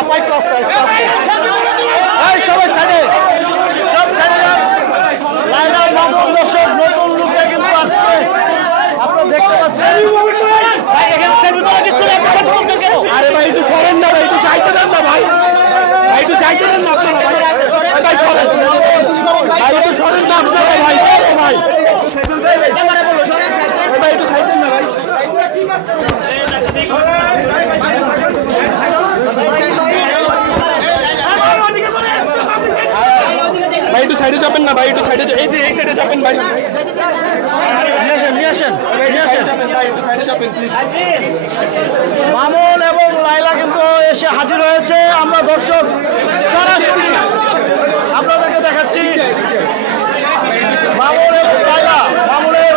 আমার একটু আস্তে এই সবাই ছাড়ে সব ছাড়ে লাইলার মাহমুদ দর্শক নতুন লোকে কিন্তু আজকে আপনারা দেখতে পাচ্ছেন। আরে ভাই একটু সরেন না ভাই একটু চাইতে দেন না ভাই। ভাই একটু চাইতে দেন না আপনারা। ভাই সরেন। ভাই একটু সরেন না আপনারা ভাই। না ভাই একটু সাইডে এই এই সাইডে যাবেন ভাই। নিয়ে আসেন নিয়ে আসেন নিয়ে আসেন। ভাই একটু সাইডে যাবেন প্লিজ মামুন এবং লাইলা কিন্তু এসে হাজির হয়েছে। আমরা দর্শক সরাসরি আপনাদেরকে দেখাচ্ছি মামুন এবং লাইলা মামুনের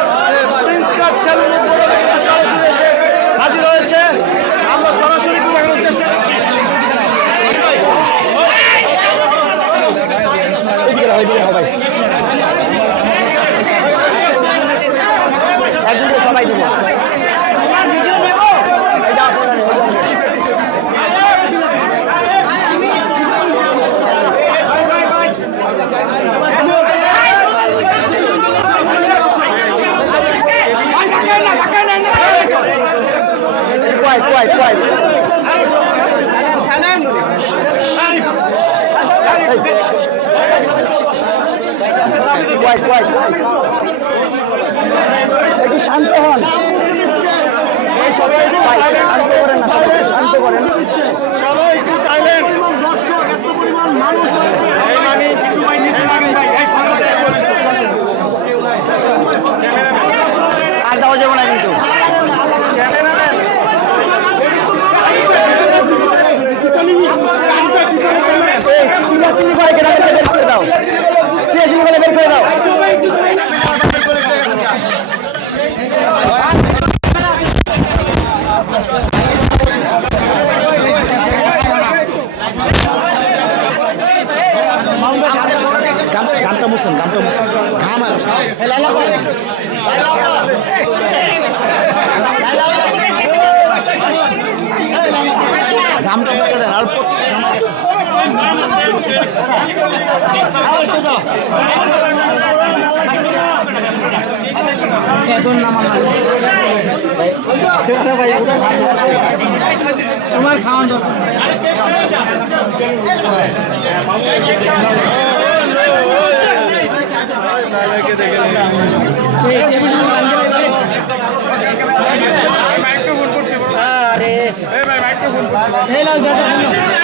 প্রিন্স কাট সেলুন উদ্বোধনে কিন্তু সরাসরি এসে হাজির হয়েছে আমরা সরাসরি একটু দেখানোর চেষ্টা করছি এদিকে দাও ভাই। একজনকে সবাই দিব। Quiet, quiet, quiet. একটু শান্ত হন শান্ত করেন না সবাই শান্ত করেন আর দেওয়া যাবে না কিন্তু। গানটা মুছেন গানটা ঘাম। ঘামটা মুছে। তোমার খাওয়ান মাইক্রোফোন